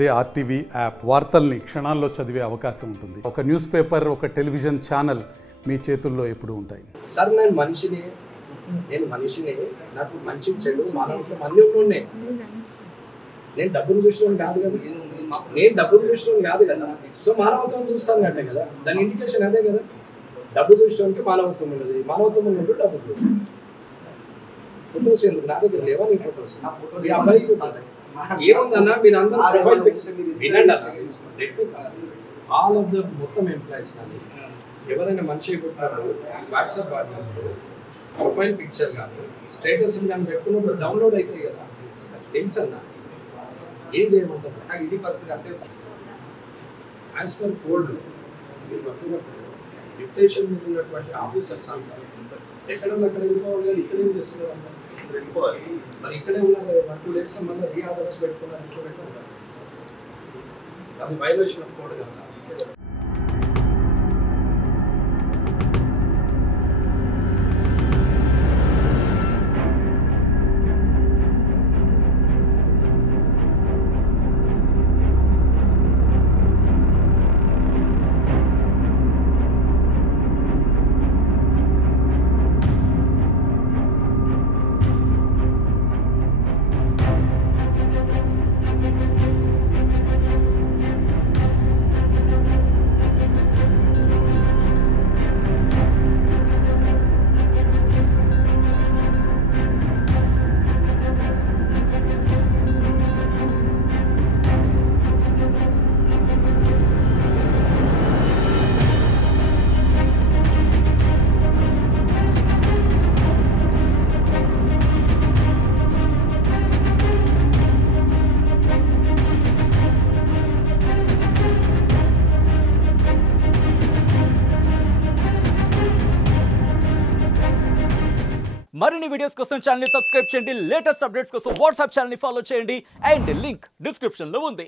అదే RTV app వార్తల్ని క్షణాల్లో చదివే అవకాశం ఉంటుంది. ఒక న్యూస్ పేపర్, ఒక టెలివిజన్ ఛానల్ మీ చేతుల్లో ఎప్పుడూ ఉంటాయి. సార్ నేను మనిషిని నాకు మంచి చెడు మానవత్వం అన్నీ ఉన్నాయి. నేను డబ్బులు చూసిన కాదు కదా, సో మానవత్వం చూస్తాను అంటే కదా, దాని ఇండికేషన్ అదే కదా. డబ్బు చూసినట్టు మానవత్వం ఉన్నది, మానవత్వం ఉన్నట్టు డబ్బు చూస్తాను. ఫొటోస్ ఎందుకు నా దగ్గర లేవా? నీ ఫొటోస్ మీ అబ్బాయికి ఏముందన్నా, మీరు అందరూ ప్రొఫైల్ పిక్స్ వినండి. ఆల్ ఆఫ్ ద మొత్తం ఎంప్లాయీస్ కానీ ఎవరైనా మనిషి పెట్టినప్పుడు వాట్సాప్ వాడినప్పుడు ప్రొఫైల్ పిక్చర్ కానీ స్టేటస్ కానీ పెట్టుకున్నప్పుడు డౌన్లోడ్ అవుతాయి కదా. తెలుసు అన్న ఏం చేయమంటారు నాకు ఇది పరిస్థితి. అంటే యాజ్ పర్ కోడ్ మీరు పట్టుకున్నప్పుడు డిప్యుటేషన్ మీద ఉన్నటువంటి ఆఫీసర్స్ అంటారు ఎక్కడ అక్కడ వెళ్ళిపోవాలి, కానీ ఇక్కడ ఏం చేస్తున్నారు అన్న వెళ్ళిపోవాలి. మరి ఇక్కడే ఉన్నారు 1-2 days మళ్ళీ రీఆర్డర్స్ పెట్టుకున్నారు, ఇంట్లో పెట్టుకుంటారు. అది వైలేషన్ ఆఫ్ కోడ్ కదా. మరిన్ని వీడియోస్ కోసం ఛానల్ ని సబ్స్క్రైబ్ చేయండి. లేటెస్ట్ అప్డేట్స్ కోసం వాట్సాప్ ఛానల్ ని ఫాలో చేయండి. అండ్ లింక్ డిస్క్రిప్షన్ లో ఉంది.